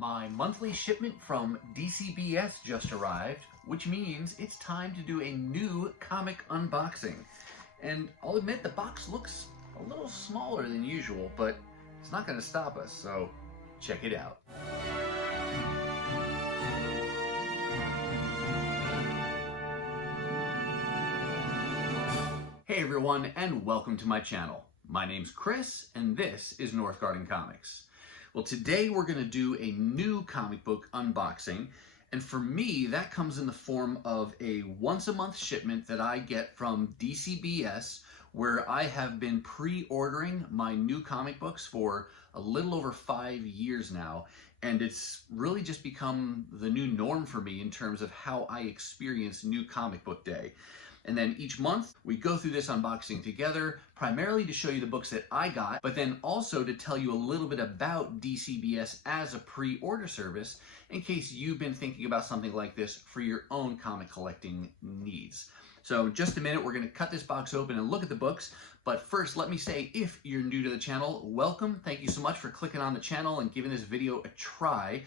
My monthly shipment from Dcbs just arrived, which means it's time to do a new comic unboxing. And I'll admit the box looks a little smaller than usual, but it's not going to stop us, so check it out. Hey everyone, and welcome to my channel. My name's Chris, and this is Northgarden Comics. Well, today we're going to do a new comic book unboxing, and for me, that comes in the form of a once-a-month shipment that I get from Dcbs, where I have been pre-ordering my new comic books for a little over 5 years now, and it's really just become the new norm for me in terms of how I experience New Comic Book Day. And then each month, we go through this unboxing together, primarily to show you the books that I got, but then also to tell you a little bit about Dcbs as a pre-order service, in case you've been thinking about something like this for your own comic collecting needs. So in just a minute, we're going to cut this box open and look at the books. But first, let me say, if you're new to the channel, welcome. Thank you so much for clicking on the channel and giving this video a try.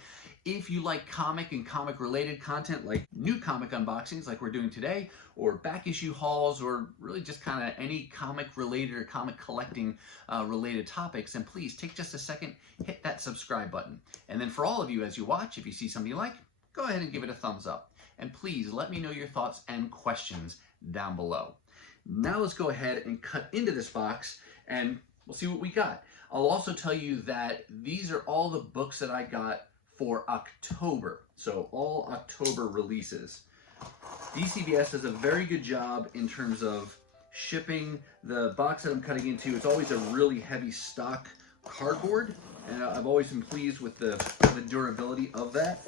If you like comic and comic-related content, like new comic unboxings like we're doing today, or back issue hauls, or really just kind of any comic-related or comic collecting related topics, then please take just a second, hit that subscribe button. And then for all of you as you watch, if you see something you like, go ahead and give it a thumbs up. And please let me know your thoughts and questions down below. Now let's go ahead and cut into this box and we'll see what we got. I'll also tell you that these are all the books that I got for October, so all October releases. Dcbs does a very good job in terms of shipping. The box that I'm cutting into, it's always a really heavy stock cardboard, and I've always been pleased with the durability of that.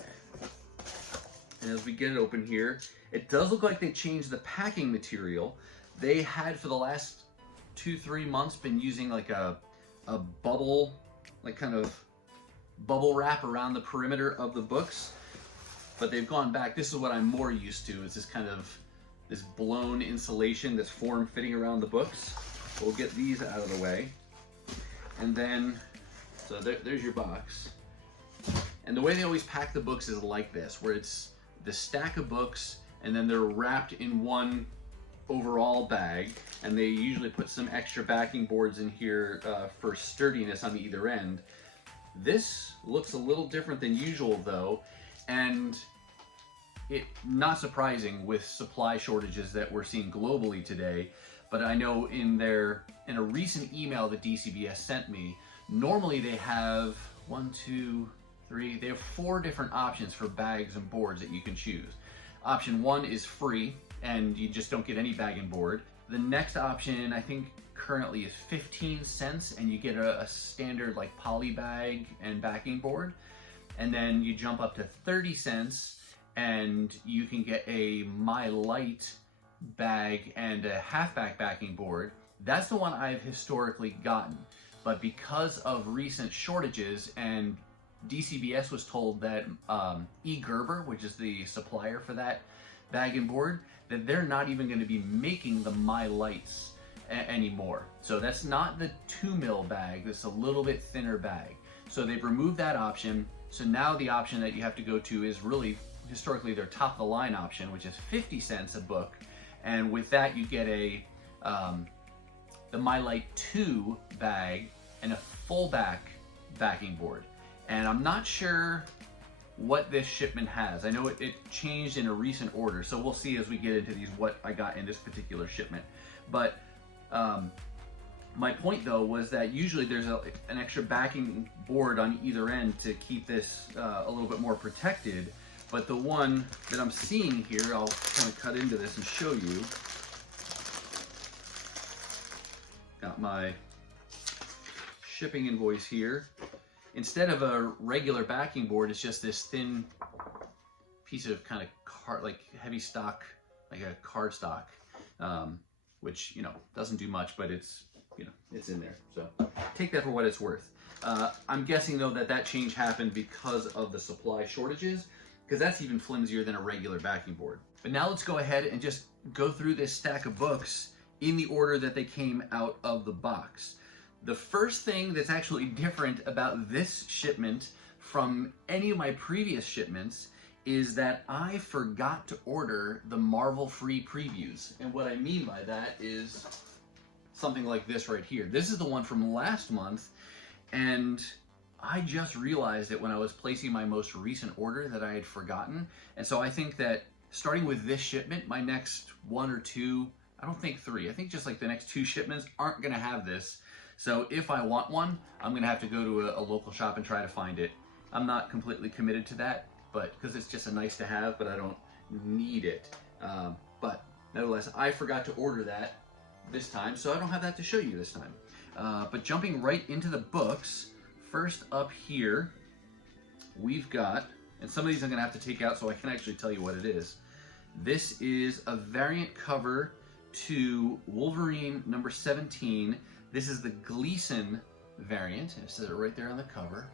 And as we get it open here, it does look like they changed the packing material. They had for the last 2-3 months been using like a bubble, like kind of bubble wrap around the perimeter of the books, but they've gone back. This is what I'm more used to, is this kind of this blown insulation that's form-fitting around the books. We'll get these out of the way, and then so there's your box. And the way they always pack the books is like this, where it's the stack of books and then they're wrapped in one overall bag, and they usually put some extra backing boards in here for sturdiness on either end. This looks a little different than usual though, and it not surprising with supply shortages that we're seeing globally today. But I know in a recent email that Dcbs sent me, normally they have they have 4 different options for bags and boards that you can choose. Option 1 is free, and you just don't get any bag and board. The next option, I think currently, is 15 cents, and you get a standard like poly bag and backing board. And then you jump up to 30 cents, and you can get a My Light bag and a halfback backing board. That's the one I've historically gotten, but because of recent shortages, and Dcbs was told that Gerber, which is the supplier for that bag and board, that they're not even going to be making the My Lights anymore. So that's not the 2 mil bag, that's a little bit thinner bag. So they've removed that option. So now the option that you have to go to is really historically their top of the line option, which is 50 cents a book. And with that you get the My Light 2 bag and a full backing board. And I'm not sure what this shipment has. I know it changed in a recent order, so we'll see as we get into these what I got in this particular shipment. But my point though was that usually there's an extra backing board on either end to keep this a little bit more protected. But the one that I'm seeing here, I'll kind of cut into this and show you. Got my shipping invoice here. Instead of a regular backing board, it's just this thin piece of kind of like heavy stock, like a card stock, which, doesn't do much, but it's, it's in there. So take that for what it's worth. I'm guessing though that change happened because of the supply shortages, because that's even flimsier than a regular backing board. But now let's go ahead and just go through this stack of books in the order that they came out of the box. The first thing that's actually different about this shipment from any of my previous shipments is that I forgot to order the Marvel free previews. And what I mean by that is something like this right here. This is the one from last month, and I just realized it when I was placing my most recent order that I had forgotten. And so I think that starting with this shipment, my next one or two, I don't think three, I think just like the next two shipments aren't gonna have this. So if I want one, I'm gonna have to go to a local shop and try to find it. I'm not completely committed to that, but because it's just a nice to have, but I don't need it. But nevertheless, I forgot to order that this time, so I don't have that to show you this time. But jumping right into the books, first up here, we've got, and some of these I'm gonna have to take out so I can actually tell you what it is. This is a variant cover to Wolverine number 17. This is the Gleason variant. It says it right there on the cover.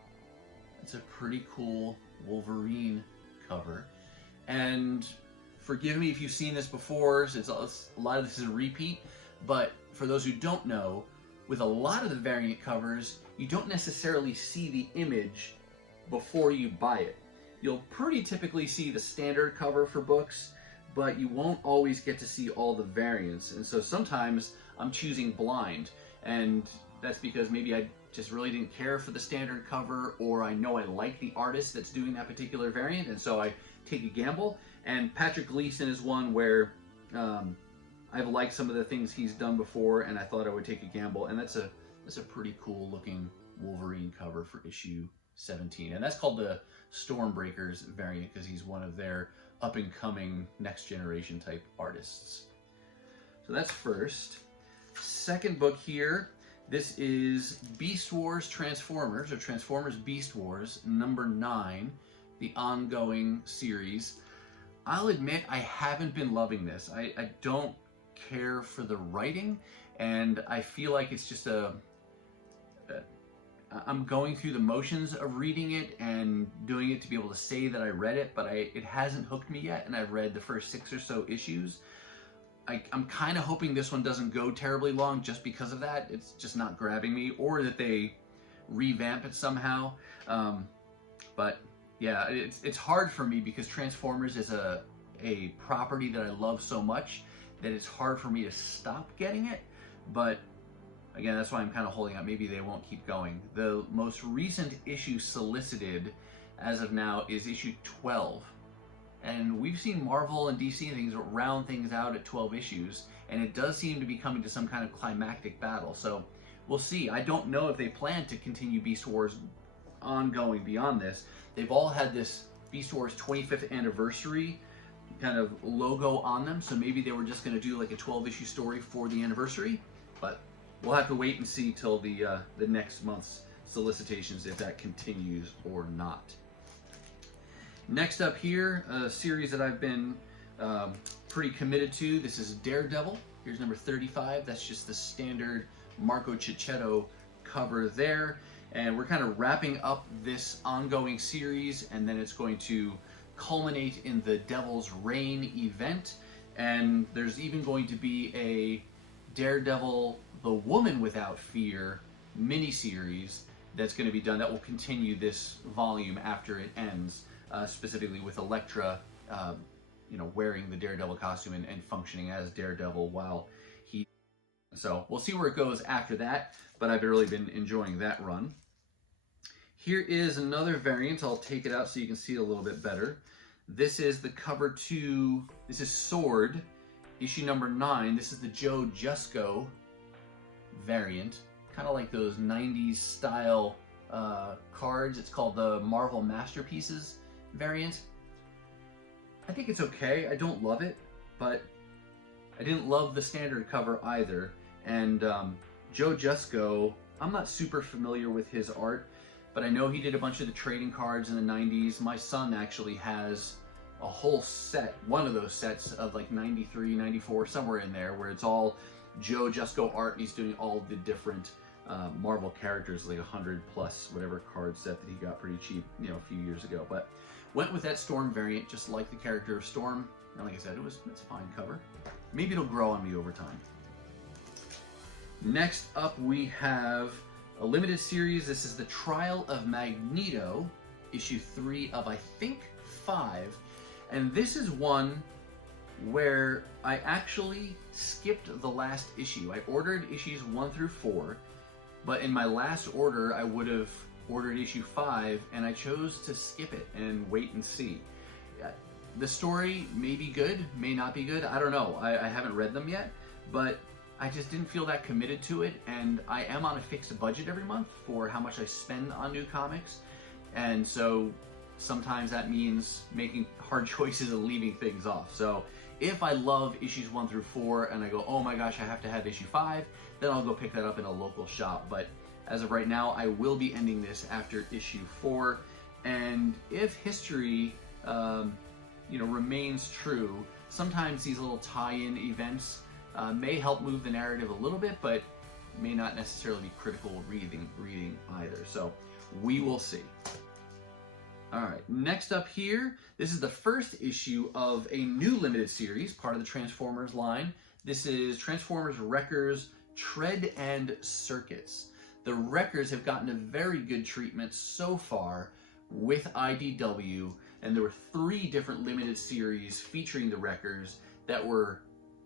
It's a pretty cool Wolverine cover. And forgive me if you've seen this before, since a lot of this is a repeat, but for those who don't know, with a lot of the variant covers, you don't necessarily see the image before you buy it. You'll pretty typically see the standard cover for books, but you won't always get to see all the variants. And so sometimes I'm choosing blind, and that's because maybe I just really didn't care for the standard cover, or I know I like the artist that's doing that particular variant, and so I take a gamble. And Patrick Gleason is one where I've liked some of the things he's done before, and I thought I would take a gamble, and that's a pretty cool looking Wolverine cover for issue 17. And that's called the Stormbreakers variant because he's one of their up-and-coming next generation type artists. So that's first. Second book here, this is Beast Wars Transformers, or Transformers Beast Wars number 9, the ongoing series. I'll admit I haven't been loving this. I don't care for the writing, and I feel like it's just I'm going through the motions of reading it and doing it to be able to say that I read it, but it hasn't hooked me yet, and I've read the first 6 or so issues. I'm kind of hoping this one doesn't go terribly long just because of that. It's just not grabbing me, or that they revamp it somehow. But yeah, it's hard for me because Transformers is a property that I love so much that it's hard for me to stop getting it. But again, that's why I'm kind of holding out. Maybe they won't keep going. The most recent issue solicited as of now is issue 12. And we've seen Marvel and DC things round things out at 12 issues, and it does seem to be coming to some kind of climactic battle. So we'll see. I don't know if they plan to continue Beast Wars ongoing beyond this. They've all had this Beast Wars 25th anniversary kind of logo on them, so maybe they were just going to do like a 12-issue story for the anniversary, but we'll have to wait and see till the next month's solicitations if that continues or not. Next up here, a series that I've been pretty committed to. This is Daredevil. Here's number 35. That's just the standard Marco Cicchetto cover there. And we're kind of wrapping up this ongoing series, and then it's going to culminate in the Devil's Reign event. And there's even going to be a Daredevil, the Woman Without Fear miniseries that's going to be done that will continue this volume after it ends. Specifically with Elektra, wearing the Daredevil costume and functioning as Daredevil while he. So we'll see where it goes after that, but I've really been enjoying that run. Here is another variant. I'll take it out so you can see it a little bit better. This is the cover to, this is Sword, issue number 9. This is the Joe Jusko variant, kind of like those 90s style cards. It's called the Marvel Masterpieces variant. I think it's okay. I don't love it, but I didn't love the standard cover either. And Joe Jusko, I'm not super familiar with his art, but I know he did a bunch of the trading cards in the 90s. My son actually has a whole set, one of those sets of like 93, 94, somewhere in there, where it's all Joe Jusko art, and he's doing all the different Marvel characters, like 100 plus whatever card set that he got pretty cheap, a few years ago. But went with that Storm variant, just like the character of Storm. And like I said, it's a fine cover. Maybe it'll grow on me over time. Next up, we have a limited series. This is the Trial of Magneto, issue 3 of, I think, 5. And this is one where I actually skipped the last issue. I ordered issues 1 through 4, but in my last order, I would have ordered issue 5, and I chose to skip it and wait and see. The story may be good, may not be good, I don't know. I haven't read them yet, but I just didn't feel that committed to it, and I am on a fixed budget every month for how much I spend on new comics, and so sometimes that means making hard choices and leaving things off. So if I love issues 1 through 4 and I go, oh my gosh, I have to have issue 5, then I'll go pick that up in a local shop. But as of right now, I will be ending this after issue 4. And if history, remains true, sometimes these little tie-in events may help move the narrative a little bit, but may not necessarily be critical reading either. So we will see. All right, next up here, this is the first issue of a new limited series, part of the Transformers line. This is Transformers Wreckers Tread and Circuits. The Wreckers have gotten a very good treatment so far with IDW, and there were 3 different limited series featuring the Wreckers that were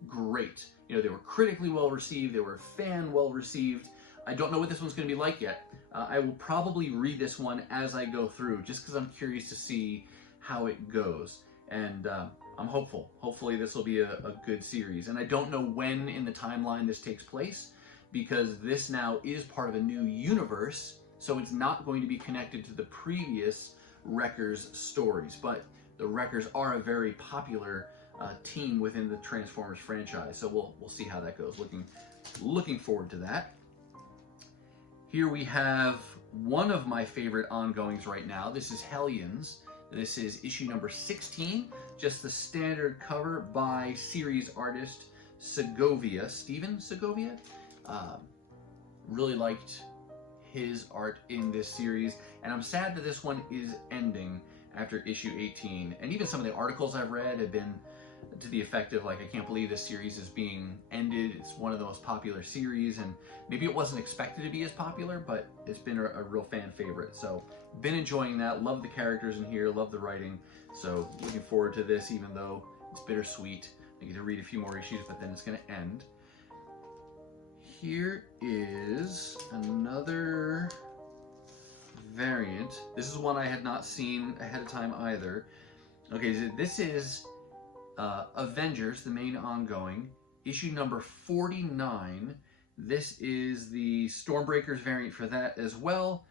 great. You know, they were critically well received, they were fan well received. I don't know what this one's going to be like yet. I will probably read this one as I go through, just because I'm curious to see how it goes. And I'm hopeful. Hopefully this will be a good series. And I don't know when in the timeline this takes place, because this now is part of a new universe, so it's not going to be connected to the previous Wreckers stories. But the Wreckers are a very popular team within the Transformers franchise, so we'll see how that goes. Looking forward to that. Here we have one of my favorite ongoings right now. This is Hellions. This is issue number 16, just the standard cover by series artist Segovia, Steven Segovia. Really liked his art in this series, and I'm sad that this one is ending after issue 18. And even some of the articles I've read have been to the effect of, like, I can't believe this series is being ended. It's one of the most popular series, and maybe it wasn't expected to be as popular, but it's been a real fan favorite. So been enjoying that. Love the characters in here, love the writing. So looking forward to this, even though it's bittersweet. I get to read a few more issues, but then it's going to end. Here is another variant. This is one I had not seen ahead of time either. Okay, so this is Avengers, the main ongoing, issue number 49. This is the Stormbreakers variant for that as well.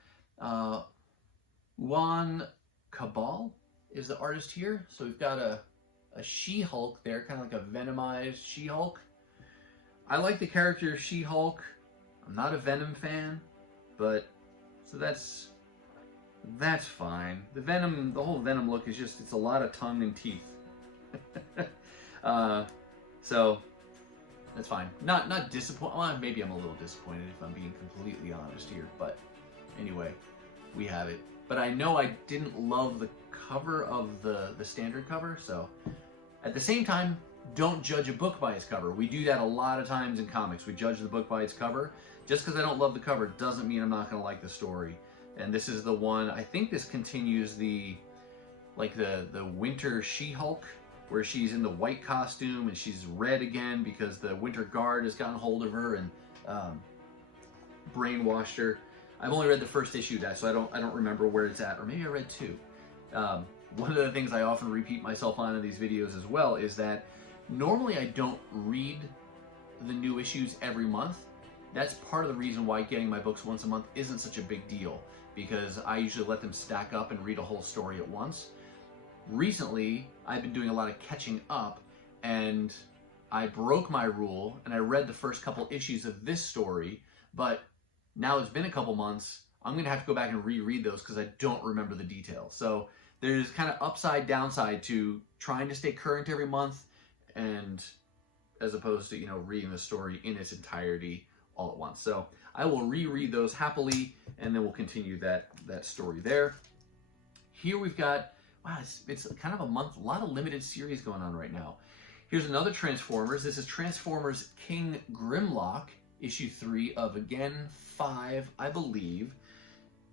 Juan Cabal is the artist here. So we've got a She-Hulk there, kind of like a Venomized She-Hulk. I like the character She-Hulk. I'm not a Venom fan, but so that's fine. The whole Venom look is just, it's a lot of tongue and teeth. So that's fine. Not disappointed. Well, maybe I'm a little disappointed if I'm being completely honest here, but anyway, we have it. But I know I didn't love the cover of the standard cover, so at the same time, don't judge a book by its cover. We do that a lot of times in comics. We judge the book by its cover. Just because I don't love the cover doesn't mean I'm not going to like the story. And this is the one, I think this continues the Winter She-Hulk, where she's in the white costume and she's red again because the Winter Guard has gotten hold of her and brainwashed her. I've only read the first issue of that, so I don't remember where it's at, or maybe I read 2. One of the things I often repeat myself on in these videos as well is that normally I don't read the new issues every month. That's part of the reason why getting my books once a month isn't such a big deal, because I usually let them stack up and read a whole story at once. Recently, I've been doing a lot of catching up, and I broke my rule, and I read the first couple issues of this story, but now it's been a couple months, I'm going to have to go back and reread those because I don't remember the details. So there's kind of upside, downside to trying to stay current every month, and as opposed to, reading the story in its entirety all at once. So I will reread those happily, and then we'll continue that story there. Here we've got, wow, it's kind of a lot of limited series going on right now. Here's another Transformers. This is Transformers King Grimlock, issue 3 of, again, 5, I believe.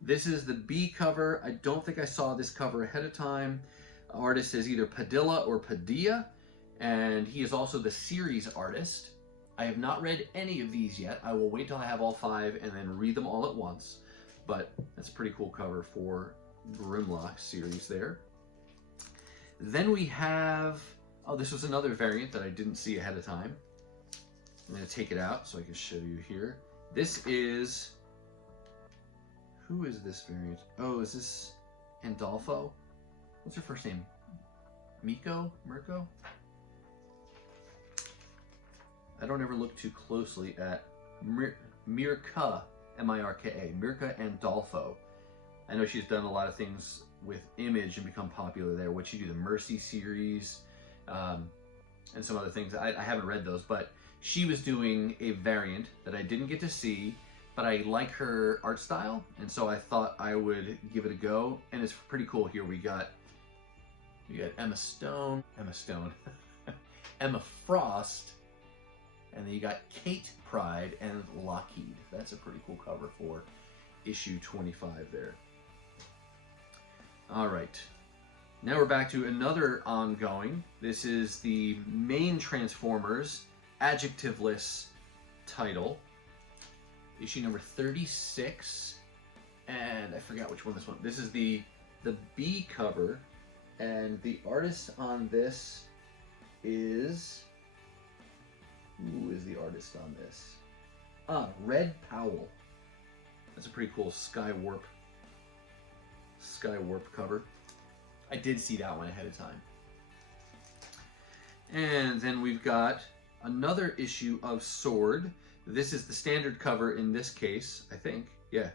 This is the B cover. I don't think I saw this cover ahead of time. Artist is either Padilla or Padilla, and he is also the series artist. I have not read any of these yet. I will wait till I have all 5 and then read them all at once. But that's a pretty cool cover for Grimlock series there. Then we have, oh, this was another variant that I didn't see ahead of time. I'm going to take it out so I can show you here. This is, who is this variant? Oh, is this Andolfo? What's her first name? Miko? Mirko? I don't ever look too closely at Mirka, M-I-R-K-A, Mirka Andolfo. I know she's done a lot of things with Image and become popular there. What she do, the Mercy series, and some other things. I haven't read those, but she was doing a variant that I didn't get to see, but I like her art style, and so I thought I would give it a go, and it's pretty cool. Here we got Emma Frost, and then you got Kate Pryde and Lockheed. That's a pretty cool cover for issue 25 there. All right, now we're back to another ongoing. This is the main Transformers adjectiveless title, issue number 36, and I forgot which one this one. This is the B cover, and the artist on this is, who is the artist on this? Red Powell. That's a pretty cool Sky Warp cover. I did see that one ahead of time. And then we've got another issue of Sword. This is the standard cover in this case, I think. Yeah.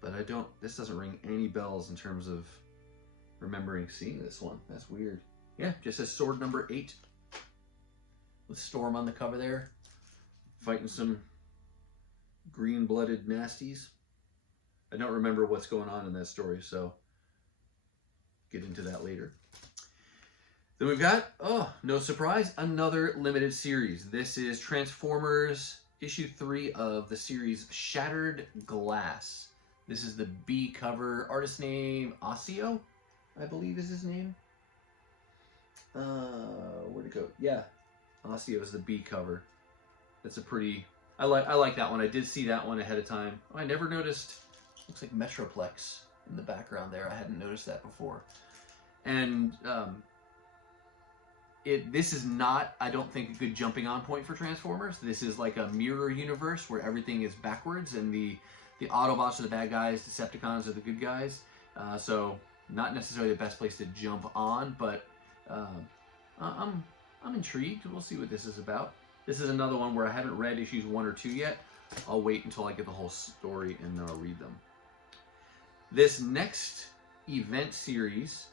But this doesn't ring any bells in terms of remembering seeing this one. That's weird. Yeah, just says Sword number 8. With Storm on the cover there. Fighting some green-blooded nasties. I don't remember what's going on in that story, so get into that later. Then we've got, oh, no surprise, another limited series. This is Transformers issue 3 of the series Shattered Glass. This is the B cover. Artist name Ossio, I believe is his name. Where'd it go? Yeah, Ossio is the B cover. That's a pretty, I like that one. I did see that one ahead of time. Oh, I never noticed, looks like Metroplex in the background there. I hadn't noticed that before. And this is not, I don't think, a good jumping on point for Transformers. This is like a mirror universe where everything is backwards, and the Autobots are the bad guys, Decepticons are the good guys. So not necessarily the best place to jump on, but I'm intrigued. We'll see what this is about. This is another one where I haven't read issues 1 or 2 yet. I'll wait until I get the whole story and then I'll read them. This next event series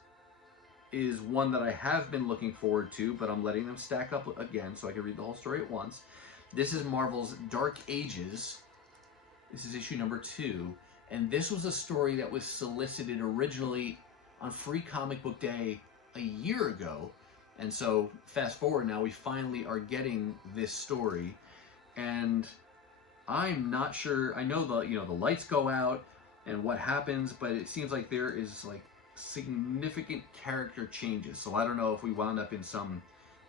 is one that I have been looking forward to, but I'm letting them stack up again so I can read the whole story at once. This is Marvel's Dark Ages. This is issue number 2, and this was a story that was solicited originally on Free Comic Book Day a year ago, and so fast forward now, we finally are getting this story, and I'm not sure. I know the lights go out and what happens, but it seems like there is like significant character changes. So I don't know if we wound up in some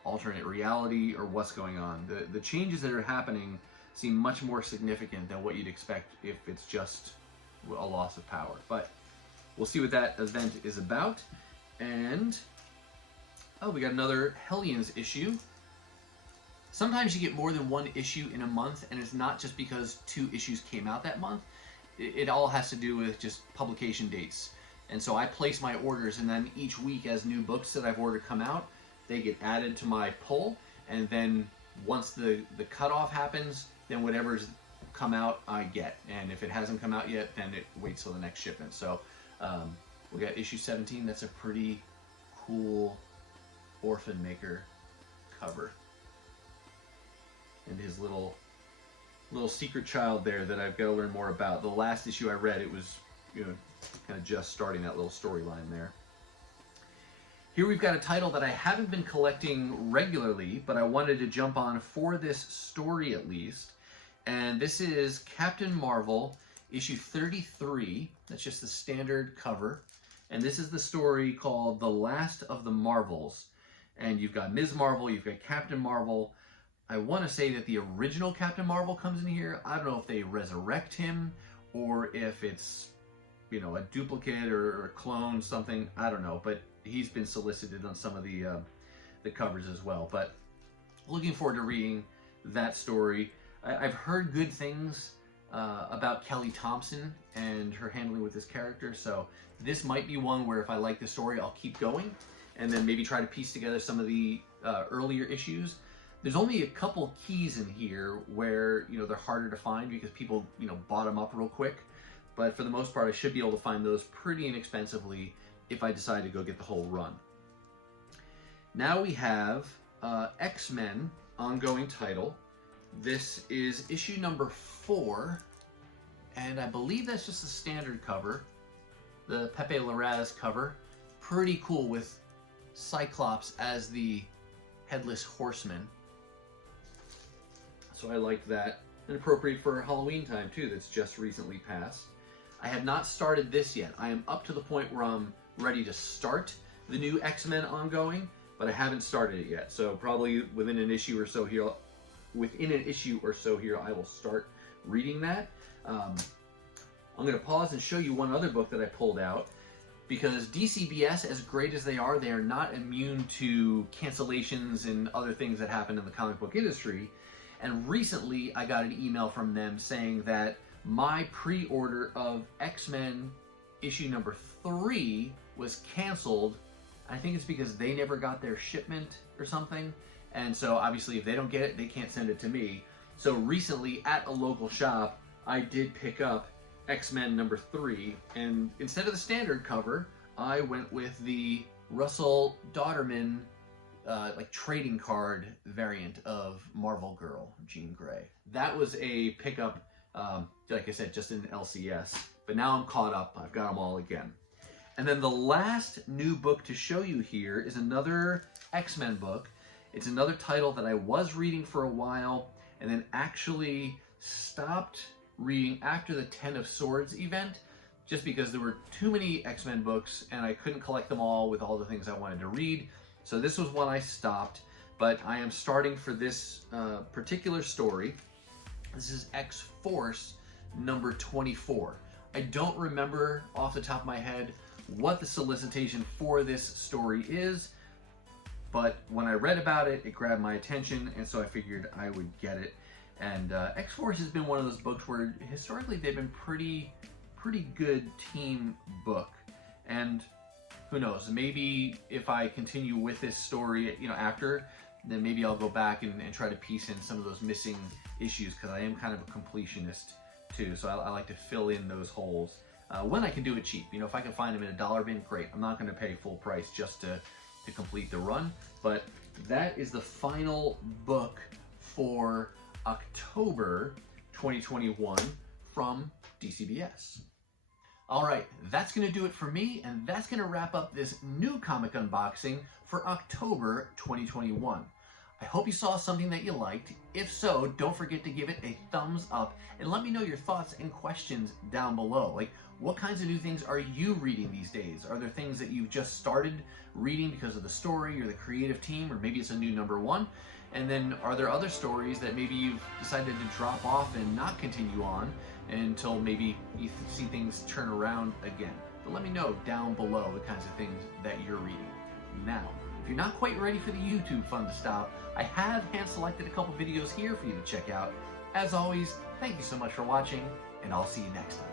alternate reality or what's going on. The changes that are happening seem much more significant than what you'd expect if it's just a loss of power. But we'll see what that event is about. And oh, we got another Hellions issue. Sometimes you get more than one issue in a month, and it's not just because 2 issues came out that month. It all has to do with just publication dates. And so I place my orders, and then each week as new books that I've ordered come out, they get added to my pull, and then once the cutoff happens, then whatever's come out, I get. And if it hasn't come out yet, then it waits till the next shipment. So we got issue 17. That's a pretty cool Orphan Maker cover. And his little secret child there that I've got to learn more about. The last issue I read, it was, kind of just starting that little storyline there. Here we've got a title that I haven't been collecting regularly, but I wanted to jump on for this story at least. And this is Captain Marvel issue 33. That's just the standard cover. And this is the story called The Last of the Marvels. And you've got Ms. Marvel, you've got Captain Marvel. I want to say that the original Captain Marvel comes in here. I don't know if they resurrect him or if it's, you know, a duplicate or a clone, something. I don't know, but he's been solicited on some of the covers as well. But looking forward to reading that story. I've heard good things about Kelly Thompson and her handling with this character, so this might be one where if I like the story, I'll keep going and then maybe try to piece together some of the earlier issues. There's only a couple keys in here where, you know, they're harder to find because people, you know, bought them up real quick. But for the most part, I should be able to find those pretty inexpensively if I decide to go get the whole run. Now we have X-Men ongoing title. This is issue number 4, and I believe that's just a standard cover, the Pepe Larraz cover. Pretty cool with Cyclops as the Headless Horseman. So I like that. And appropriate for Halloween time too, that's just recently passed. I have not started this yet. I am up to the point where I'm ready to start the new X-Men ongoing, but I haven't started it yet. So probably within an issue or so here, I will start reading that. I'm going to pause and show you one other book that I pulled out, because DCBS, as great as they are not immune to cancellations and other things that happen in the comic book industry. And recently I got an email from them saying that my pre-order of X-Men issue number 3 was canceled. I think it's because they never got their shipment or something. And so obviously if they don't get it, they can't send it to me. So recently at a local shop, I did pick up X-Men number 3, and instead of the standard cover, I went with the Russell Dauterman like trading card variant of Marvel Girl, Jean Grey. That was a pickup, like I said, just in LCS. But now I'm caught up. I've got them all again. And then the last new book to show you here is another X-Men book. It's another title that I was reading for a while and then actually stopped reading after the 10 of Swords event, just because there were too many X-Men books and I couldn't collect them all with all the things I wanted to read. So this was one I stopped, but I am starting for this particular story. This is X-Force number 24. I don't remember off the top of my head what the solicitation for this story is, but when I read about it, it grabbed my attention, and so I figured I would get it. And X-Force has been one of those books where historically they've been pretty good team book. And who knows, maybe if I continue with this story, you know, after, then maybe I'll go back and try to piece in some of those missing issues, because I am kind of a completionist too, so I like to fill in those holes when I can do it cheap. You know, if I can find them in a dollar bin, great. I'm not going to pay full price just to complete the run. But that is the final book for October 2021 from DCBS. All right, that's going to do it for me, and that's going to wrap up this new comic unboxing for October 2021. I hope you saw something that you liked. If so, don't forget to give it a thumbs up and let me know your thoughts and questions down below. Like, what kinds of new things are you reading these days? Are there things that you've just started reading because of the story or the creative team, or maybe it's a new number 1? And then are there other stories that maybe you've decided to drop off and not continue on until maybe you see things turn around again? But let me know down below the kinds of things that you're reading. Now, if you're not quite ready for the YouTube fun to stop, I have hand-selected a couple videos here for you to check out. As always, thank you so much for watching, and I'll see you next time.